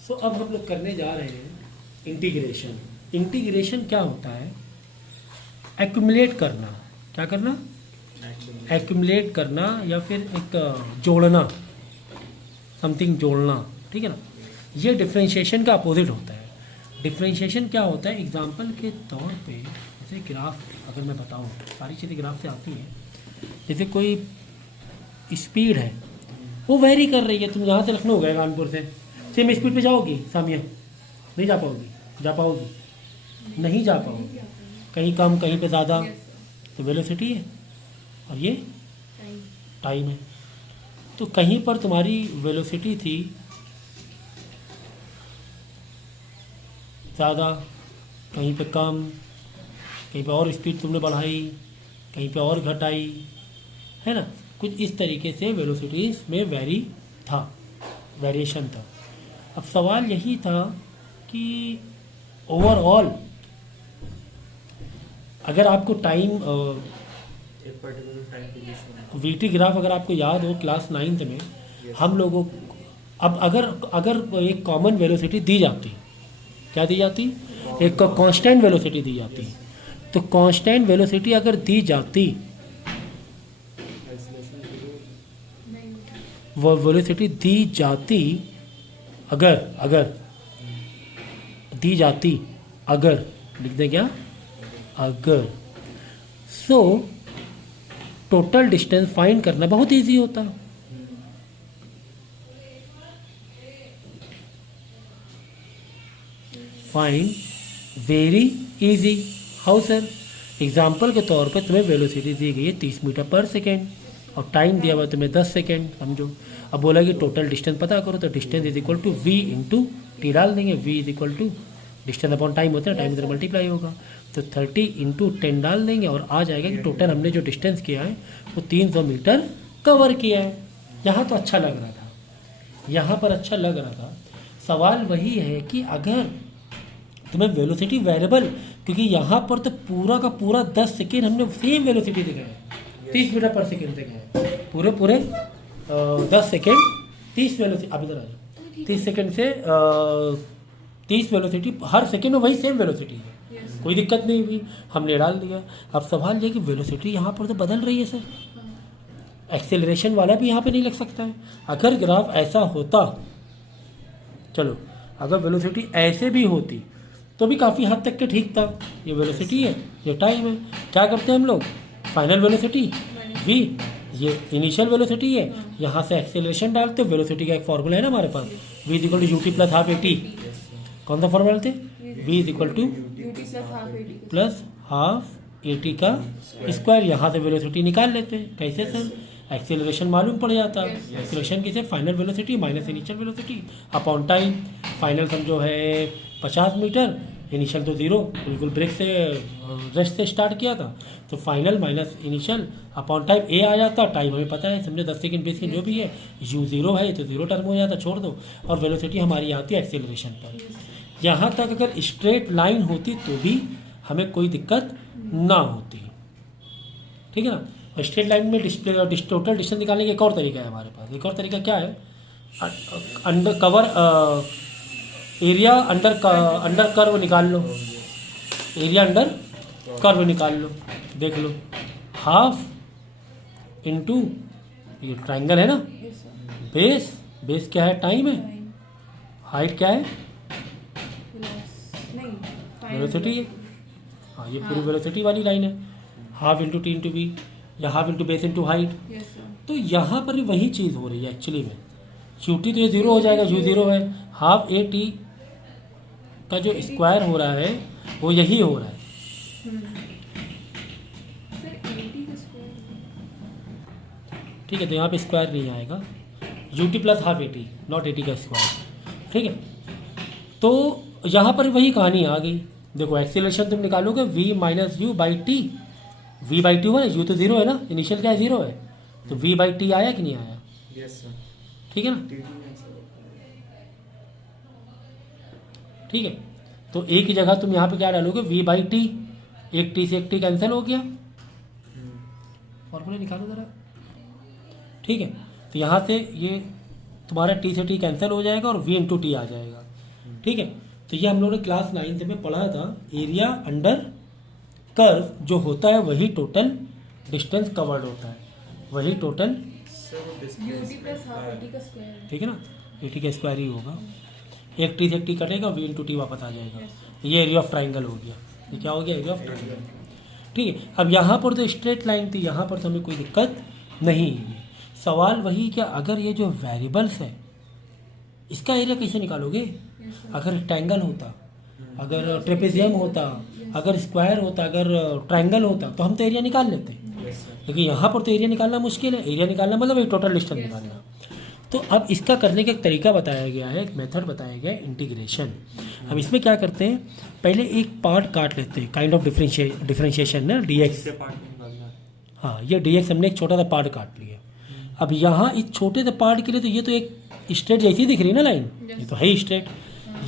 सो अब हम लोग करने जा रहे हैं इंटीग्रेशन। इंटीग्रेशन क्या होता है? एक्यूमुलेट करना। क्या करना? एक्यूमुलेट करना या फिर एक जोड़ना, समथिंग जोड़ना। ठीक है ना? ये डिफरेंशिएशन का अपोजिट होता है। डिफरेंशिएशन क्या होता है? एग्जाम्पल के तौर पे जैसे ग्राफ अगर मैं बताऊँ, सारी चीज़ें ग्राफ से आती हैं। जैसे कोई स्पीड है, वो वेरी कर रही है। तुम यहाँ से लखनऊ गए कानपुर से, सेम स्पीड पे जाओगी सामिया? नहीं जा पाओगी। जा पाओगी? नहीं जा पाओगी। कहीं कम कहीं पे ज़्यादा, तो वेलोसिटी है और ये टाइम है। तो कहीं पर तुम्हारी वेलोसिटी थी ज़्यादा, कहीं पे कम, कहीं पे और स्पीड तुमने बढ़ाई, कहीं पे और घटाई, है ना? कुछ इस तरीके से वेलोसिटीज़ में वेरिएशन था। अब सवाल यही था कि ओवरऑल अगर आपको टाइम वीटी ग्राफ अगर आपको याद हो क्लास 9th में, हम लोगों अब अगर एक कॉमन वेलोसिटी दी जाती, क्या दी जाती? एक कांस्टेंट वेलोसिटी दी जाती। तो कांस्टेंट वेलोसिटी अगर दी जाती, वो वेलोसिटी दी जाती अगर दी जाती, अगर लिख दें क्या? अगर। सो टोटल डिस्टेंस फाइंड करना बहुत इजी होता। Find very easy. How sir? Example के तौर पर तुम्हें वेलोसिटी दी गई है 30 मीटर पर सेकेंड और टाइम दिया हुआ तुम्हें 10 सेकेंड, समझो। अब बोला कि टोटल डिस्टेंस पता करो, तो distance is equal to v into t डाल देंगे। V is equal to distance upon time होता है, टाइम इधर मल्टीप्लाई होगा, तो 30 इंटू 10 डाल देंगे और आ जाएगा कि टोटल हमने जो डिस्टेंस किया है वो 300 मीटर कवर किया है। यहाँ तो अच्छा लग रहा था, यहाँ पर अच्छा लग रहा था। सवाल वही है कि अगर तुम्हें वेलोसिटी वेरिएबल, क्योंकि यहाँ पर तो पूरा का पूरा 10 सेकेंड हमने सेम वेलोसिटी दिखा है, 30 मीटर पर सेकेंड दिखा है, पूरे 10 सेकेंड 30 वेलोसिटी। अब इधर आ जाओ, 30 सेकेंड से 30 वेलोसिटी, हर सेकेंड में वही सेम वेलोसिटी है। कोई दिक्कत नहीं हुई, हमने डाल दिया। अब सवाल ये कि वेलोसिटी यहाँ पर तो बदल रही है सर, एक्सेलरेशन वाला भी यहाँ पे नहीं लग सकता है। अगर ग्राफ ऐसा होता, चलो अगर वेलोसिटी ऐसे भी होती तो भी काफ़ी हद तक के ठीक था। ये वेलोसिटी है, ये टाइम है। क्या करते हैं हम लोग? फाइनल वेलोसिटी v, ये इनिशियल वेलोसिटी है, यहाँ से एक्सेलरेशन डालते हो। वेलोसिटी का एक फॉर्मूला है ना हमारे पास, v is equal to u t plus half a t. कौन सा फॉर्मूला थे? v is equal to plus half a t का स्क्वायर। यहाँ से वेलोसिटी निकाल लेते हैं। कैसे सर? एक्सेलरेशन मालूम पड़ जाता। एक्सेलरेशन किसे? Final velocity minus initial velocity upon time. Final समझो है 50 मीटर, इनिशियल तो 0, बिल्कुल ब्रेक से रेस्ट से स्टार्ट किया था, तो final minus initial upon time. A आ जाता, टाइम हमें पता है, समझो 10 सेकेंड 20 सेकेंड जो भी है, यू 0 है तो 0 टर्म हो जाता, छोड़ दो। और वेलोसिटी हमारी आती है एक्सेलरेशन पर। यहाँ तक अगर स्ट्रेट लाइन होती तो भी हमें कोई दिक्कत ना होती, ठीक है ना? और स्ट्रेट लाइन में टोटल डिस्टेंस निकालने का एक और तरीका है हमारे पास। एक और तरीका क्या है? Under cover area under curve निकाल लो, एरिया अंडर कर्व निकाल लो। देख लो, हाफ इंटू ये ट्राइंगल है ना, बेस क्या है? टाइम है। हाइट क्या है? वेलोसिटी है। हाँ, ये पूरी वेलोसिटी वाली लाइन है। Half into t into v, या half into base into height. तो यहाँ पर भी वही चीज़ हो रही है एक्चुअली में। यूटी तो ये 0 हो जाएगा, यू 0 है। हाफ ए टी का जो स्क्वायर हो रहा है वो यही हो रहा है। ठीक है, तो यहाँ पे स्क्वायर नहीं आएगा, UT plus half eighty, not eighty का स्क्वायर। ठीक है, तो यहाँ पर वही कहानी आ गई। देखो एक्सेलरेशन तुम निकालोगे v minus you by T. v by T है, यू तो 0 है ना, इनिशियल क्या है? 0 है, तो v बाई टी आया कि नहीं आया? Yes sir. ठीक है ना? ठीक है, तो एक ही जगह तुम यहाँ पे क्या डालोगे? v बाई टी, एक टी से एक टी कैंसिल हो गया, फॉर्मूला निकालो ज़रा। ठीक है, तो यहाँ से ये तुम्हारा टी से टी कैंसिल हो जाएगा और v इंटू टी आ जाएगा। ठीक है। तो ये हम लोगों ने क्लास 9th में पढ़ा था, एरिया अंडर कर्व जो होता है वही टोटल डिस्टेंस कवर्ड होता है, वही टोटल, ठीक है ना, 80 का स्क्वायर ही होगा, एक टी से एक टी कटेगा, वी इंटू टी वापस आ जाएगा। ये एरिया ऑफ ट्राइंगल हो गया, ये क्या हो गया, एरिया ऑफ ट्राइंगल। ठीक है, अब यहाँ पर तो स्ट्रेट लाइन थी, यहाँ पर तो हमें कोई दिक्कत नहीं है। सवाल वही क्या, अगर ये जो वेरिएबल्स है इसका एरिया कैसे निकालोगे? अगर रेक्टेंगल होता, अगर ट्रेपेजियम होता, अगर स्क्वायर होता, अगर ट्राइंगल होता तो हम तो एरिया निकाल लेते, लेकिन यहाँ पर तो एरिया निकालना मुश्किल है। एरिया निकालना मतलब एक टोटल डिस्टेंस निकालना। तो अब इसका करने का एक तरीका बताया गया है, एक मेथड बताया गया है, इंटीग्रेशन। हम इसमें क्या करते हैं, पहले एक पार्ट काट लेते हैं, काइंड ऑफ डिफरेंशिएशन ना, dx। हाँ, ये dx हमने एक छोटा सा पार्ट काट लिया। अब यहाँ इस छोटे से पार्ट के लिए तो ये तो एक स्ट्रेट जैसी दिख रही ना लाइन, ये तो है ही स्ट्रेट।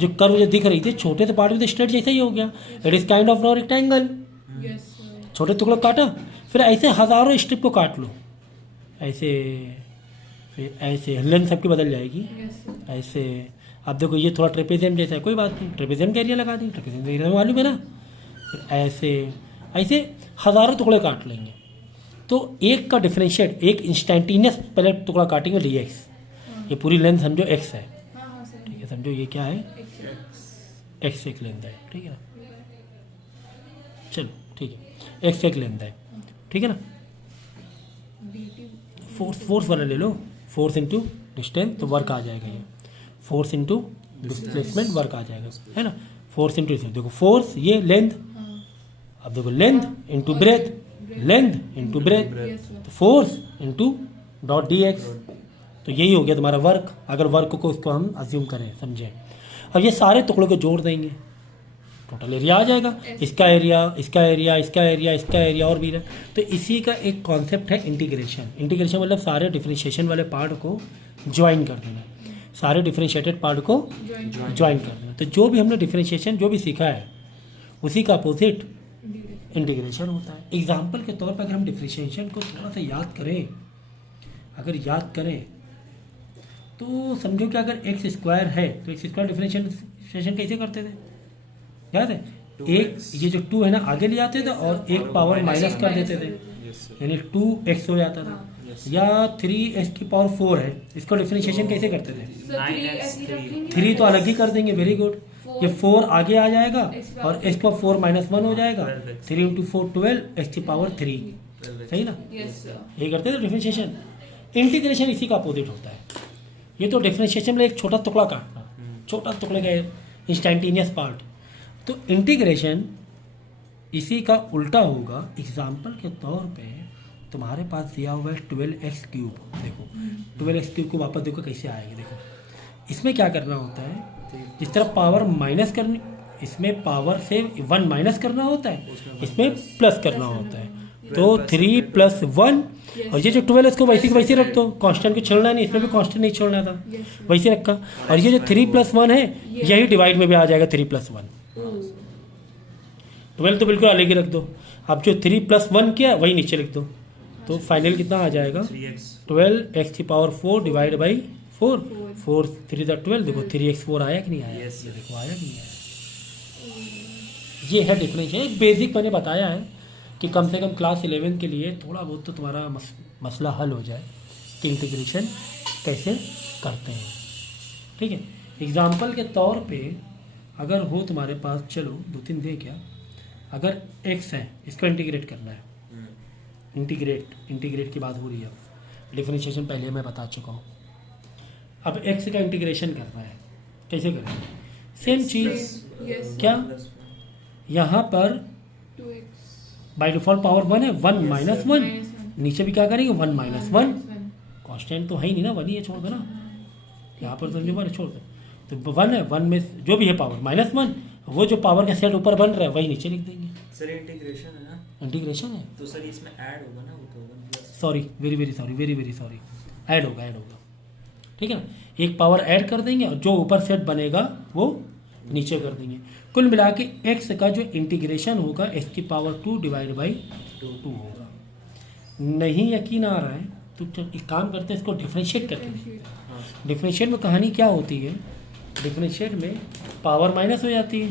जो कर्व जो दिख रही थी छोटे से पार्ट में तो स्ट्रेट जैसा ही हो गया, it is kind of no rectangle. छोटे टुकड़ों काटा, फिर ऐसे हजारों स्ट्रिप को काट लो, ऐसे, फिर ऐसे लेंथ सबकी बदल जाएगी, ऐसे। अब देखो ये थोड़ा ट्रेपेजियम जैसा है, कोई बात नहीं, ट्रेपेजियम का एरिया लगा दी, ट्रेपेजियम का एरिया मालूम है ना। फिर ऐसे ऐसे हजारों टुकड़े काट लेंगे, तो एक का डिफरेंशिएट, एक इंस्टेंटेनियस पहले टुकड़ा काटेंगे dx, ये पूरी लेंथ समझो x है, ठीक है, समझो ये क्या है, x एक लेंथ है, ठीक है ना, चलो ठीक है, x एक लेंथ है, ठीक है ना। फोर्स वाला ले लो, फोर्स इंटू डिस्टेंस, तो वर्क आ जाएगा, ये फोर्स इंटू डिस्प्लेसमेंट वर्क आ जाएगा, है ना। फोर्स इंटू, देखो फोर्स ये लेंथ, अब देखो length into breadth, length into breadth, तो फोर्स इंटू डॉट dx, तो यही हो गया तुम्हारा वर्क। अगर वर्क को इसको हम अज्यूम करें, समझें, अब ये सारे टुकड़ों को जोड़ देंगे, टोटल एरिया आ जाएगा, इसका एरिया, इसका एरिया, इसका एरिया, इसका एरिया और भी है। तो इसी का एक कॉन्सेप्ट है इंटीग्रेशन। इंटीग्रेशन मतलब सारे डिफरेंशिएशन वाले पार्ट को ज्वाइन कर देना, सारे डिफरेंशिएटेड पार्ट को ज्वाइन कर देना। तो जो भी हमने डिफरेंशिएशन जो भी सीखा है उसी का अपोजिट इंटीग्रेशन होता है। एग्जाम्पल के तौर पर अगर हम डिफरेंशिएशन को थोड़ा सा याद करें, अगर याद करें तो समझो कि अगर एक्स स्क्वायर है तो एक्स स्क्वायर डिफरेंशिएशन कैसे करते थे, याद है? एक ये जो 2 है ना आगे ले आते थे और एक पावर माइनस कर देते थे, यानी 2x हो जाता था, या 3x की पावर 4 है, इसको डिफरेंशिएशन कैसे करते थे? 3 तो अलग ही कर देंगे, वेरी गुड, ये 4 आगे आ जाएगा और x का 4 - 1 हो जाएगा, 3 × 4 12, x की पावर 3, सही ना, यही करते थे डिफरेंशिएशन। इंटीग्रेशन इसी का अपोजिट होता है। ये तो डिफरेंशिएशन में एक छोटा टुकड़ा काटना, छोटा टुकड़े का इंस्टेंटेनियस पार्ट, तो इंटीग्रेशन इसी का उल्टा होगा। एग्जाम्पल के तौर पे तुम्हारे पास दिया हुआ है 12x³, देखो 12x³ को वापस देखो कैसे आएगा, देखो इसमें क्या करना होता है, जिस तरह पावर माइनस करनी, इसमें पावर से 1 माइनस करना होता है, इसमें प्लस करना होता है, तो 3 + 1, और ये जो 12 इसको वैसे की वैसे रख दो, कांस्टेंट को छोड़ना नहीं, इसमें भी कांस्टेंट नहीं छोड़ना था, वैसे रखा। और ये जो 3 + 1 है यही डिवाइड में भी आ जाएगा, 3 + 1, 12 तो बिल्कुल अलग ही रख दो। अब जो 3 + 1 किया वही नीचे लिख दो, तो फाइनल कितना आ जाएगा, 12x की पावर 4 डिवाइड बाई 4, 4 3 12, देखो 3x4 आया कि नहीं आया, ये देखो आया कि नहीं आया। ये है डिफरेंशिएशन, एक बेसिक मैंने बताया है कि कम से कम क्लास 11 के लिए थोड़ा बहुत तो तुम्हारा मसला हल हो जाए कि इंटीग्रेशन कैसे करते हैं, ठीक है। एग्जाम्पल के तौर पे अगर हो तुम्हारे पास, चलो 2-3 दे क्या, अगर x है इसको इंटीग्रेट करना है, इंटीग्रेट की बात हो रही है, डिफरेंशिएशन पहले मैं बता चुका हूँ। अब x का इंटीग्रेशन करना है, कैसे करेंगे, सेम चीज़, क्या यहाँ पर बाय डिफॉल्ट पावर 1 है, 1 - 1, नीचे भी क्या करेंगे 1 - 1, कांस्टेंट तो है ही नहीं ना, 1 ही है, छोड़ दो ना, यहाँ पर समझो 1 छोड़ दो, तो 1 है, 1 में जो भी है पावर -1, वो जो पावर का सेट ऊपर बन रहा है वही नीचे लिख देंगे। सर इंटीग्रेशन है ना, इंटीग्रेशन है तो सर इसमें ऐड होगा ना, वो तो होगा, सॉरी वेरी सॉरी, ऐड होगा, ठीक है ना, एक पावर ऐड कर देंगे और जो ऊपर सेट बनेगा वो नीचे कर देंगे। कुल मिला के x का जो इंटीग्रेशन होगा x की पावर 2 डिवाइड बाई 2 होगा। नहीं यकीन आ रहा है तो एक काम करते हैं, इसको डिफरेंशिएट करके देखते हैं। डिफरेंशिएट में कहानी क्या होती है, डिफरेंशिएट में पावर माइनस हो जाती है,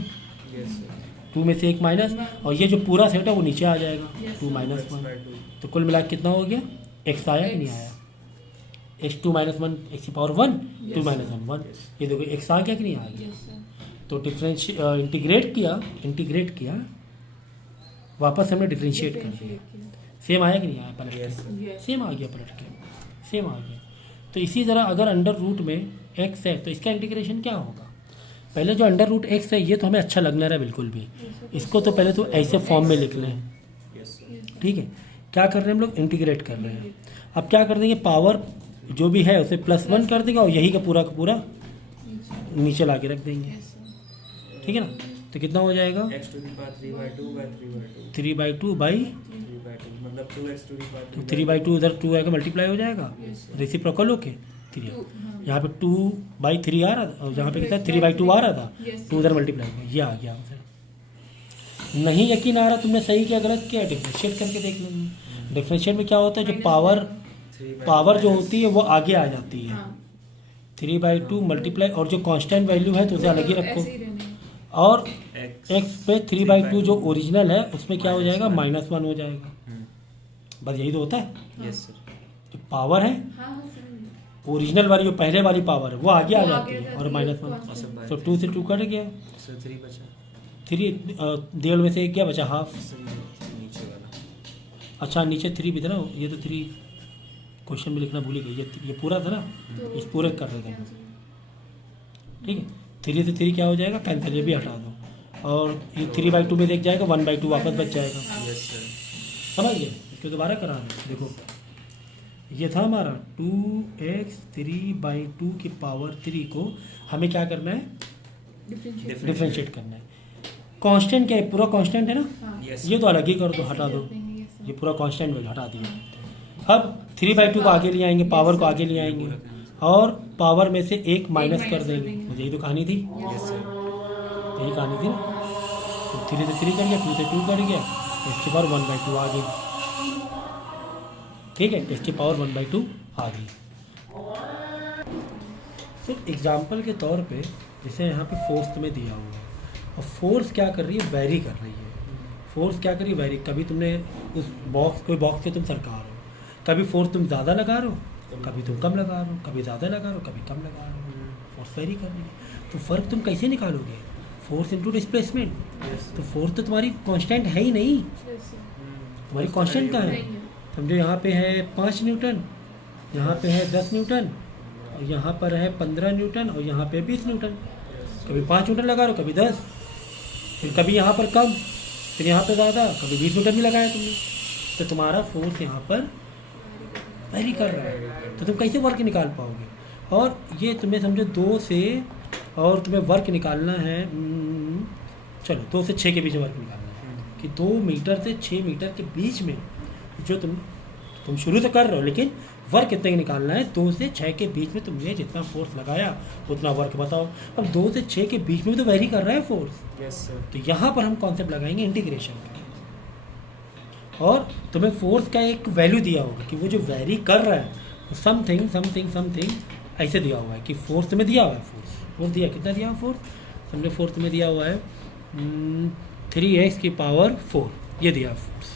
यस सर 2 में से 1 माइनस, और ये जो पूरा सेट है वो नीचे आ जाएगा, 2 माइनस x 1। by 2 तो कुल मिला के कितना हो गया, x आया कि नहीं आया, x2 माइनस 1 x की पावर 1, 2 माइनस 1 1। ये देखो x आ गया कि नहीं आ गया। तो इंटीग्रेट किया वापस हमने डिफरेंशिएट कर दिया, सेम आया कि नहीं आया पलट यस के, सर सेम आ गया पलट के, सेम आ गया। तो इसी तरह अगर अंडर रूट में x है तो इसका इंटीग्रेशन क्या होगा, पहले जो अंडर रूट x है ये तो हमें अच्छा लगना रहा बिल्कुल भी, इसको तो पहले तो ऐसे फॉर्म में लिख लें, यस सर ठीक है। क्या कर रहे हैं हम लोग, इंटीग्रेट कर रहे हैं। अब क्या कर देंगे, पावर जो भी है उसे +1 कर देंगे और यही का पूरा नीचे ला के रख देंगे, ठीक है ना। तो कितना हो जाएगा, x to the power 3 by 2 by 3 by 2 3/2 मतलब 2x to the power 3 by 3/2 उधर 2 आएगा मल्टीप्लाई हो जाएगा, रेसिप्रोकल होके 3, यहाँ पे 2/3 आ रहा था और यहाँ पे कितना 3/2 आ रहा था, 2 उधर मल्टीप्लाई हो गया, ये आ गया आंसर। नहीं यकीन आ रहा तुमने सही किया गलत किया, डिफरेंशिएट करके देख लो। डिफरेंशिएट में क्या होता है, जो पावर जो होती है वो आगे आ जाती है, 3/2 मल्टीप्लाई, और जो कांस्टेंट वैल्यू है तो उसे अलग ही रखो, और x पे 3/2 जो ओरिजिनल है उसमें क्या हो जाएगा, -1 हो जाएगा, बस यही तो होता है। यस सर तो पावर है ओरिजिनल वाली, जो पहले वाली पावर है वो आगे आ जाती है, और -1, तो 2 से 2 कट गया, सर 3 बचा 3 डेढ़ में से 1 क्या बचा, हाफ। सर ये नीचे वाला अच्छा नीचे 3 भी था ना, ये तो 3 क्वेश्चन में लिखना भूल ही गई, ये पूरा था ना, इस पूरे कर रहे थे, ठीक है। 3 से 3 क्या हो जाएगा, कैंसिल, ये भी हटा दो, और ये 3/2 में देख जाएगा, 1/2 वापस बच जाएगा, यस सर समझ गए। इसको दोबारा करा दें, देखो ये था हमारा 2x 3/2 की पावर 3 को हमें क्या करना है, डिफरेंशिएट करना है। कांस्टेंट क्या है, पूरा कांस्टेंट है ना, यस ये तो अलग ही कर दो, हटा दो, ये पूरा कांस्टेंट वैल्यू हटा दिया। अब 3/2 को आगे ले आएंगे, पावर को आगे ले आएंगे, और पावर में से 1 माइनस कर देंगे, मुझे यही तो कहानी थी, यस सर यही कहानी थी ना। तो 3 से 3 कर गया, 2 से 2 कर गया, इसके पावर 1/2 आ गई, ठीक है, इसकी पावर 1/2 आ गई। सिर्फ एग्जाम्पल के तौर पे जैसे यहाँ पे फोर्स तुम्हें दिया हुआ है, और फोर्स क्या कर रही है, वेरी कर रही है। फोर्स क्या कर रही है, वेरी। कभी तुमने उस कोई बॉक्स पे तुम सरका रहे हो, कभी फोर्स तुम ज़्यादा लगा रहे हो, कभी तुम कम लगा रहे हो, कभी ज़्यादा लगा रहे हो, कभी कम लगा रहे हो, फोर्स वेरी कर रही है। तो फ़र्क तुम कैसे निकालोगे, फोर्स इंटू डिस्प्लेसमेंट। तो फोर्स तो तुम्हारी कांस्टेंट है ही नहीं, तुम्हारी कांस्टेंट कहाँ है, समझो यहाँ पे है 5 न्यूटन, यहाँ पे है 10 न्यूटन, और यहाँ पर है 15 न्यूटन, और यहाँ पे 20 न्यूटन। कभी 5 न्यूटन लगा रहे हो, कभी 10, फिर कभी यहाँ पर कम, फिर यहाँ पर ज़्यादा, कभी 20 न्यूटन भी लगाया तुमने। तो तुम्हारा फोर्स यहाँ पर वेरी कर रहा है, तो तुम कैसे वर्क निकाल पाओगे। और ये तुम्हें समझो 2 से, और तुम्हें वर्क निकालना है, चलो 2 से 6 के बीच में वर्क निकालना है, कि 2 मीटर से 6 मीटर के बीच में जो तुम शुरू से कर रहे हो, लेकिन वर्क कितने का निकालना है, 2 से 6 के बीच में तुमने जितना फोर्स लगाया उतना वर्क बताओ। अब 2 से 6 के बीच में भी तो वेरी कर रहा है फोर्स, यस सर तो यहाँ पर हम कॉन्सेप्ट लगाएंगे इंटीग्रेशन का, और तुम्हें फोर्स का एक वैल्यू दिया होगा कि वो जो वेरी कर रहा है समथिंग समथिंग समथिंग ऐसे दिया हुआ है, कि फोर्स तुम्हें दिया हुआ है, फोर्स दिया, कितना दिया हुआ फोर्स, समझो फोर्स तुम्हें दिया हुआ है 3x की पावर 4, ये दिया फोर्स,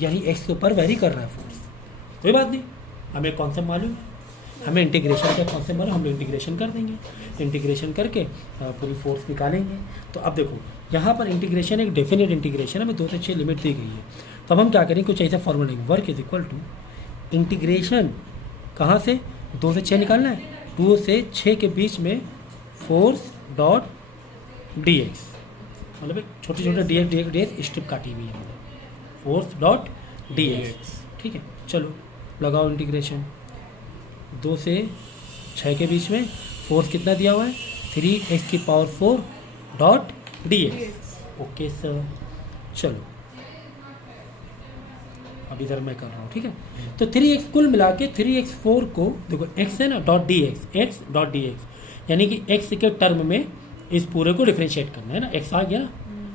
यानी x के ऊपर वेरी कर रहा है फोर्स। कोई बात नहीं, हमें कॉन्सेप्ट मालूम है, हमें इंटीग्रेशन का कॉन्सेप्ट मालूम, हम इंटीग्रेशन कर देंगे, इंटीग्रेशन करके पूरी फोर्स निकालेंगे। तो अब देखो यहाँ पर इंटीग्रेशन एक डेफिनेट इंटीग्रेशन है, हमें 2 से 6 लिमिट दी गई है। तो अब हम क्या करेंगे, कुछ ऐसा फॉर्मूला लेंगे, work is equal to integration, कहाँ से 2 से 6 निकालना है, 2 से 6 के बीच में फोर्स डॉट dx, मतलब छोटे छोटे dx स्ट्रिप काटी हुई है हमने, फोर्स डॉट dx, ठीक है। चलो लगाओ इंटीग्रेशन, 2 से 6 के बीच में फोर्स कितना दिया हुआ है, 3x की power 4 dot dx। Okay sir, चलो अब इधर मैं कर रहा हूँ, ठीक है। तो 3x कुल मिला के 3x4 को देखो, x है ना, डॉट dx, यानी कि x के टर्म में इस पूरे को डिफरेंशिएट करना है ना, x आ गया ना,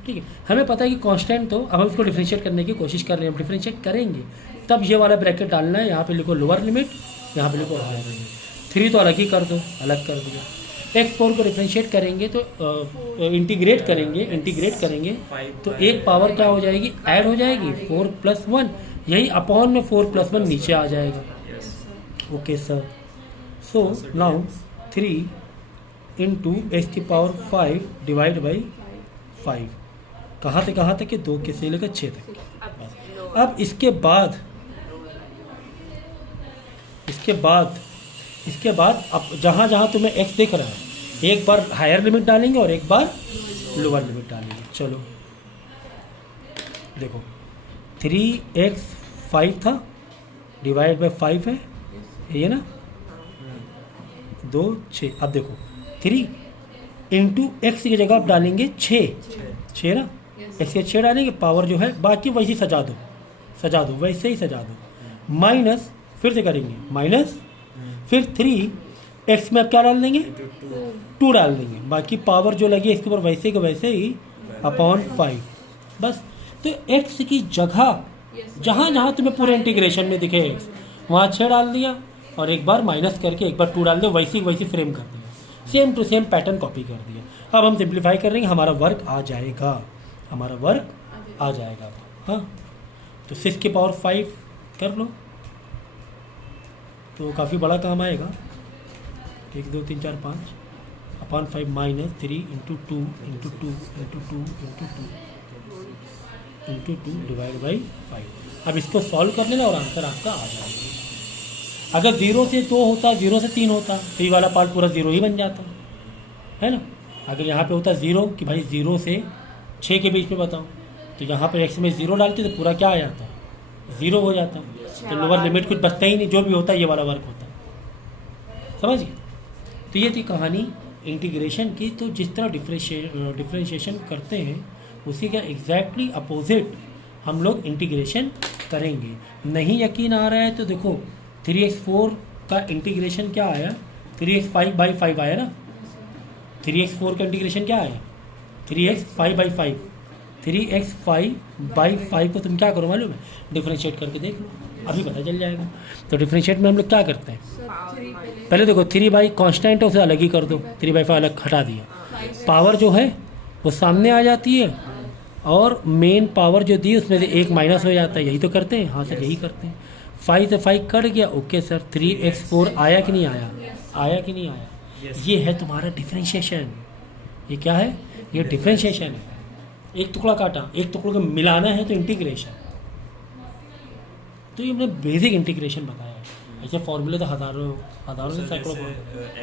ठीक है। हमें पता है कि कांस्टेंट, तो अब हम इसको डिफरेंशिएट करने की कोशिश कर रहे हैं, डिफरेंशिएट करेंगे तब ये वाला ब्रैकेट डालना है, यहाँ पे लिखो लोअर लिमिट, यहाँ पे लिखो हायर लिमिट। 3 तो अलग ही कर दो, अलग कर दिया। x4 को डिफ्रेंशिएट करेंगे तो इंटीग्रेट करेंगे तो एक पावर क्या हो जाएगी, ऐड हो जाएगी 4 + 1, यही अपॉन में 4 + 1 नीचे आ जाएगा। Okay sir, so now 3 × x⁵ divide by 5, कहाँ से कहाँ तक है, 2 के से लेकर 6 तक। अब इसके बाद अब जहाँ जहाँ तुम्हें x दिख रहा है, एक बार हायर लिमिट डालेंगे और एक बार लोअर लिमिट डालेंगे। चलो देखो 3x5 था डिवाइड बाई 5 है, ये ना 2 6। अब देखो 3 × x की जगह आप डालेंगे 6 ना, x के 6 डालेंगे, पावर जो है बाकी वैसे ही सजा दो वैसे ही सजा दो, माइनस फिर से करेंगे माइनस, फिर 3x में आप क्या डाल देंगे, 2 डाल देंगे, बाकी पावर जो लगी इसके ऊपर वैसे के वैसे ही अपॉन 5 बस। तो x की जगह जहाँ जहाँ तुम्हें पूरे इंटीग्रेशन में दिखे x, वहाँ 6 डाल दिया और एक बार माइनस करके एक बार 2 डाल दिया, वैसी फ्रेम कर दिया, same to same pattern copy कर दिया। अब हम सिंप्लीफाई करेंगे, हमारा वर्क आ जाएगा। हाँ, तो 6⁵ कर लो तो काफ़ी बड़ा काम आएगा। 1 2 3 4 5 अपॉन 5 माइनस 3 × 2 × 2 × 2 × 2 डिवाइड बाई 5। अब इसको सॉल्व कर लेना और आंसर आपका आ जाएगा। अगर 0 से 2 होता, 0 से 3 होता तो ये वाला पार्ट पूरा 0 ही बन जाता है ना। अगर यहाँ पे होता 0 कि भाई 0 से 6 के बीच में बताओ, तो यहाँ पे x में 0 डालते तो पूरा क्या आ जाता, 0 हो जाता, तो लोअर लिमिट कुछ बचता ही नहीं, जो भी होता है ये वाला वर्क होता, समझ गए। तो ये थी कहानी इंटीग्रेशन की। तो जिस तरह डिफ्रेंशिएशन करते हैं उसी का एग्जैक्टली अपोजिट हम लोग इंटीग्रेशन करेंगे। नहीं यकीन आ रहा है तो देखो 3x4 का इंटीग्रेशन क्या आया, 3x5/5 आया ना। 3x4 का इंटीग्रेशन क्या आया, 3x5/5। 3x5/5 को तुम क्या करो मालूम है, डिफ्रेंशिएट करके देख लो, अभी पता चल जाएगा। तो डिफ्रेंशिएट में हम लोग क्या करते हैं, पहले देखो 3 कांस्टेंट है उसे अलग ही कर दो, 3/5 अलग हटा दिया, पावर जो है वो सामने आ जाती है और मेन पावर जो दी उसमें से एक माइनस हो जाता है। यही तो करते हैं, हाँ सर यही करते हैं। 5 से 5 कट गया, ओके सर। 3x4 आया कि नहीं आया, कि नहीं आया। ये है तुम्हारा डिफ्रेंशिएशन। ये क्या है, ये डिफ्रेंशिएशन है। एक टुकड़ा काटा, एक टुकड़ों को मिलाना है तो इंटीग्रेशन। तो ये हमने बेसिक इंटीग्रेशन बताया है। ऐसे फॉर्मूले तो हज़ारों से सैकड़ों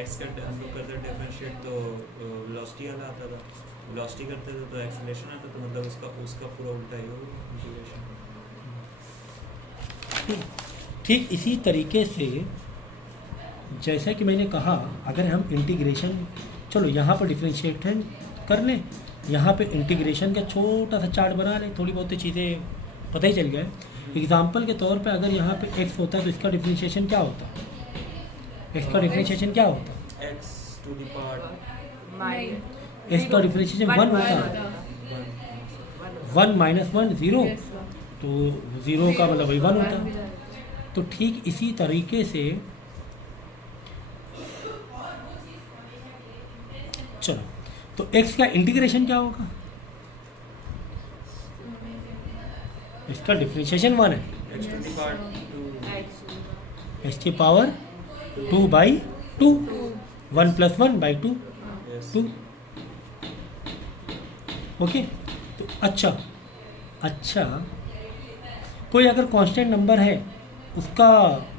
एक्स का हम लोग करते डिफरेंशिएट तो वेलोसिटी वाला आता था, वेलोसिटी करते थे तो एक्सेलरेशन आता, तो मतलब उसका पूरा उल्टा ही होगा इंटीग्रेशन। ठीक इसी तरीके से जैसा कि मैंने कहा, अगर हम इंटीग्रेशन, चलो यहाँ पर डिफ्रेंशिएशन कर लें, यहाँ पे इंटीग्रेशन का छोटा सा चार्ट बना लें, थोड़ी बहुत चीज़ें पता ही चल गए। एग्जाम्पल के तौर पे अगर यहाँ पे x होता है तो इसका डिफ्रेंशिएशन क्या होता, x का डिफ्रेंशिएशन क्या होता, x to the power x का डिफ्रेंशिएशन 1 होता है। 1 - 1 0, तो 0 का मतलब वही 1 होता है। तो ठीक इसी तरीके से चलो, तो x का इंटीग्रेशन क्या होगा, इसका डिफ्रेंशिएशन 1 है, x की पावर 2/2, 1 + 1/2 2। ओके, तो अच्छा कोई अगर कांस्टेंट नंबर है उसका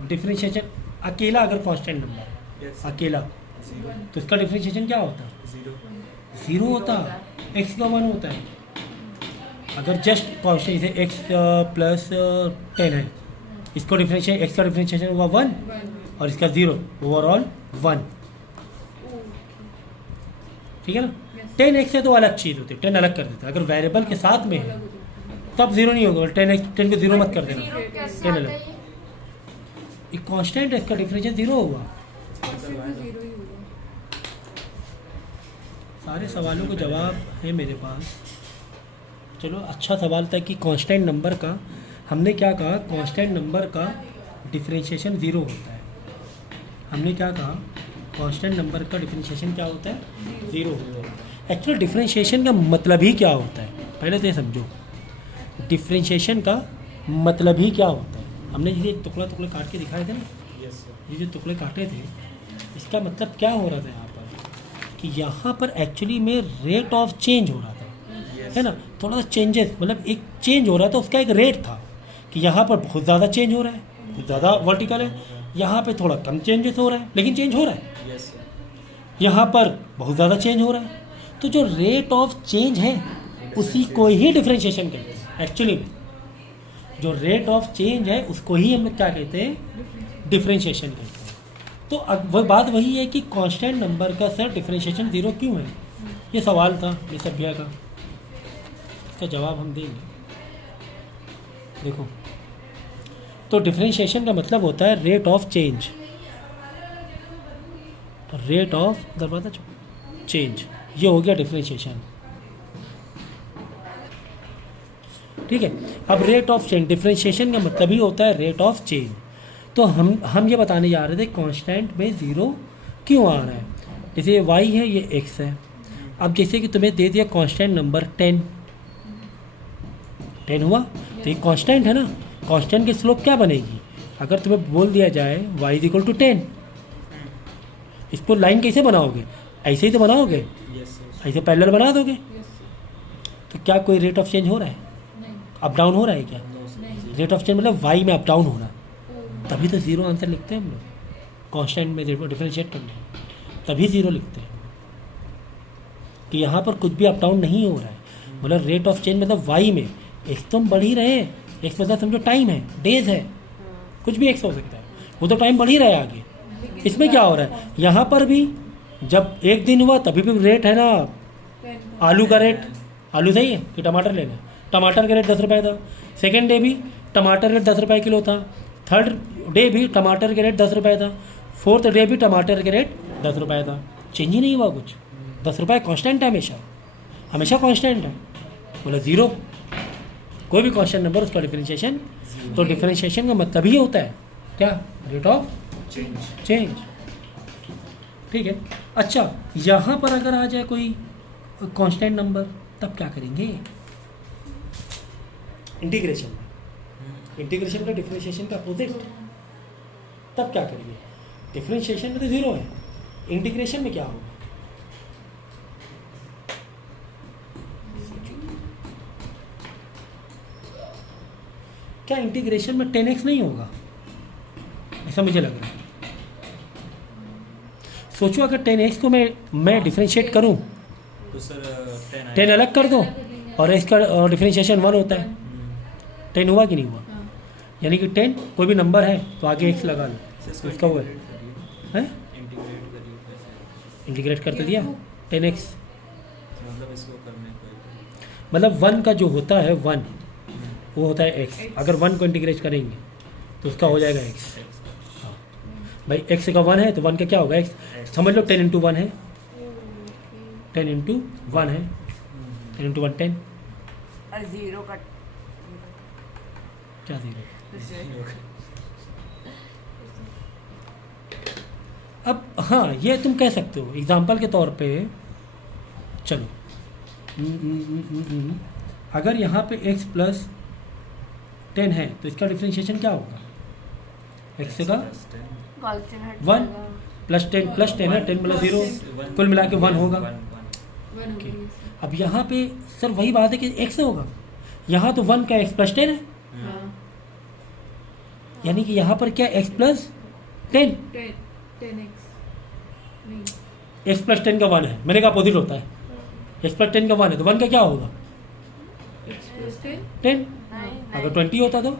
डिफ्रेंशिएशन अकेला, अगर कांस्टेंट नंबर है अकेला तो इसका डिफ्रेंशिएशन क्या होता है, 0 होता, x का 1 होता है। अगर जस्ट कांस्टेंट जैसे x + 10 है, इसको डिफ्रेंशिएशन, x का डिफ्रेंशिएशन हुआ 1 और इसका 0, ओवरऑल 1, ठीक है ना। 10x है तो अलग चीज़ होती है, 10 अलग कर देता है। अगर वेरिएबल के साथ में है तब 0 नहीं होगा, 10 को 0 मत कर देना, 10 अलग। एक कांस्टेंट है, इसका डिफ्रेंशिएशन 0 होगा। सारे सवालों का जवाब है मेरे पास। चलो अच्छा सवाल था कि कांस्टेंट नंबर का, हमने क्या कहा, कांस्टेंट नंबर का डिफ्रेंशिएशन 0 होता है। हमने क्या कहा, कांस्टेंट नंबर का डिफरेंशिएशन क्या होता है, 0 होता है। एक्चुअली डिफरेंशिएशन का मतलब ही क्या होता है, पहले तो ये समझो डिफरेंशिएशन का मतलब ही क्या होता है। हमने ये टुकड़ा टुकड़े काट के दिखाए थे ना, यस सर। ये जो टुकड़े काटे थे, इसका मतलब क्या हो रहा था यहाँ पर कि यहाँ पर एक्चुअली में रेट ऑफ चेंज हो रहा था, है ना, थोड़ा सा चेंजेस, मतलब एक चेंज हो रहा था, उसका एक रेट था कि यहाँ पर बहुत ज़्यादा चेंज हो रहा है, बहुत ज़्यादा वर्टिकल है, यहाँ पे थोड़ा कम चेंजेस हो रहा है लेकिन चेंज हो रहा है, यस सर। यहाँ पर बहुत ज़्यादा चेंज हो रहा है। तो जो रेट ऑफ चेंज है उसी को ही डिफरेंशिएशन कहते हैं। एक्चुअली में जो रेट ऑफ चेंज है उसको ही हम लोग क्या कहते हैं, डिफरेंशिएशन कहते हैं। तो अब वह बात वही है कि कांस्टेंट नंबर का सर डिफरेंशिएशन 0 क्यों है, ये सवाल था इस अध्याय का, इसका जवाब हम देंगे। देखो, तो डिफरेंशिएशन का मतलब होता है rate of change, rate of दरवाजा चेंज, ये हो गया डिफरेंशिएशन। ठीक है, अब रेट ऑफ चेंज, डिफरेंशिएशन का मतलब ही होता है रेट ऑफ चेंज। तो हम ये बताने जा रहे थे कांस्टेंट में 0 क्यों आ रहा है। जैसे ये y है, ये x है। अब जैसे कि तुम्हें दे दिया कांस्टेंट नंबर 10 हुआ, तो ये कांस्टेंट है ना, कांस्टेंट की स्लोप क्या बनेगी, अगर तुम्हें बोल दिया जाए y = 10, इसको लाइन कैसे बनाओगे, ऐसे ही तो बनाओगे, यस सर। ऐसे पैरेलल बना दोगे। तो क्या कोई रेट ऑफ चेंज हो रहा है, अप डाउन हो रहा है क्या, no sir. Rate of change मतलब y में अप डाउन होना, तभी तो 0 आंसर लिखते हैं हम लोग कांस्टेंट में डिफरेंशिएट करने, तभी 0 लिखते हैं कि यहाँ पर कुछ भी अप डाउन नहीं हो रहा है। मतलब रेट ऑफ चेंज मतलब y में x तो हम बढ़ ही रहे हैं, x मतलब समझो टाइम है, डेज है, कुछ भी x हो सकता है, वो तो टाइम बढ़ ही रहा है आगे। इसमें क्या हो रहा है, यहाँ पर भी जब एक दिन हुआ तभी भी रेट है ना, आलू का रेट, आलू सही है कि टमाटर लेना, टमाटर का रेट 10 रुपये था, सेकेंड डे भी टमाटर रेट 10 रुपये किलो था, थर्ड डे भी टमाटर के रेट 10 रुपये था, फोर्थ डे भी टमाटर के रेट 10 रुपये था, चेंज ही नहीं हुआ कुछ, 10 रुपये कांस्टेंट है, हमेशा हमेशा कांस्टेंट है। बोला 0, कोई भी कांस्टेंट नंबर उसका डिफरेंशिएशन, तो डिफरेंशिएशन का मतलब ही होता है क्या, रेट ऑफ चेंज। ठीक है, अच्छा यहाँ पर अगर आ जाए कोई कांस्टेंट नंबर तब क्या करेंगे, इंटीग्रेशन में, इंटीग्रेशन का डिफरेंशिएशन का अपोजिट, तब क्या करेंगे, डिफरेंशिएशन में तो 0 है, इंटीग्रेशन में क्या होगा, क्या इंटीग्रेशन में 10x नहीं होगा, ऐसा मुझे लग रहा है। सोचो अगर 10x को मैं डिफरेंशिएट करूं, तो सर 10 अलग कर दो और इसका डिफरेंशिएशन 1 होता है, 10 हुआ कि नहीं हुआ, यानी कि 10 कोई भी नंबर है तो आगे x लगा लो, तो उसका हुआ है, इंटीग्रेट करिए कैसे, इंटीग्रेट करते दिया 10x, मतलब इसको करने को मतलब 1 का जो होता है 1 वो होता है x, अगर 1 को इंटीग्रेट करेंगे तो उसका हो जाएगा x। हाँ भाई, x का 1 है तो 1 का क्या होगा x, समझ लो 10 × 1 है, 10 × 1 है, 10 × 1 10, और 0 का क्या 0, अब हाँ ये तुम कह सकते हो एग्जाम्पल के तौर पे, चलो अगर यहाँ पे x + 10 है तो इसका डिफरेंशिएशन क्या होगा, x का 1 + 10 + 10 है, 10 + 0 कुल मिला के 1 होगा। Okay. अब यहाँ पे सर वही बात है कि x होगा, यहाँ तो 1 का x + 10 है, यानी कि यहाँ पर क्या x + 10, 10x नहीं, x + 10 का 1 है, मैंने कहा अपोजिट होता है, x + 10 का 1 है तो 1 का क्या होगा x + 10 10, अगर 20 होता तो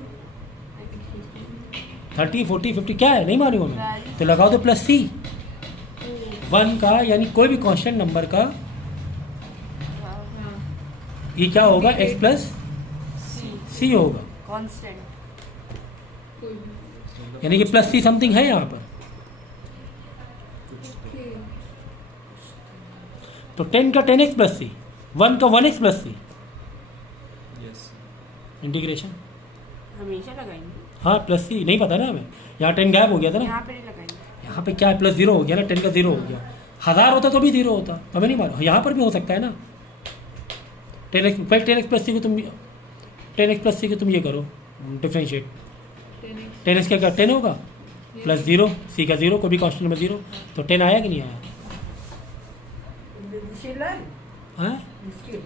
30 40 50 क्या है नहीं मालूम हमें, तो लगाओ तो +c 1 का, यानी कोई भी कांस्टेंट नंबर का ये क्या होगा x + c होगा, कांस्टेंट कोई भी, यानी कि +c समथिंग है यहाँ पर, ओके, तो 10 का 10x + c, 1 का 1x + c, यस इंटीग्रेशन, हमेशा लगाएंगे, हाँ +c नहीं पता ना हमें, यहाँ 10 गैप हो गया था ना, यहाँ पे नहीं लगाएंगे, यहाँ पे क्या है, प्लस 0 हो गया ना, 10 का 0 हो गया। 1000 होता तो भी 0 होता, हमें नहीं मालूम। यहाँ पर भी हो सकता है ना, 10x भाई 10x प्लस सी को तुम 10x प्लस सी को तुम ये करो डिफ्रेंशिएट, 10x 10x का क्या 10 होगा प्लस 0, सी का 0, कोई भी कांस्टेंट में 0, तो 10 आया कि नहीं आया? Still, हाँ still.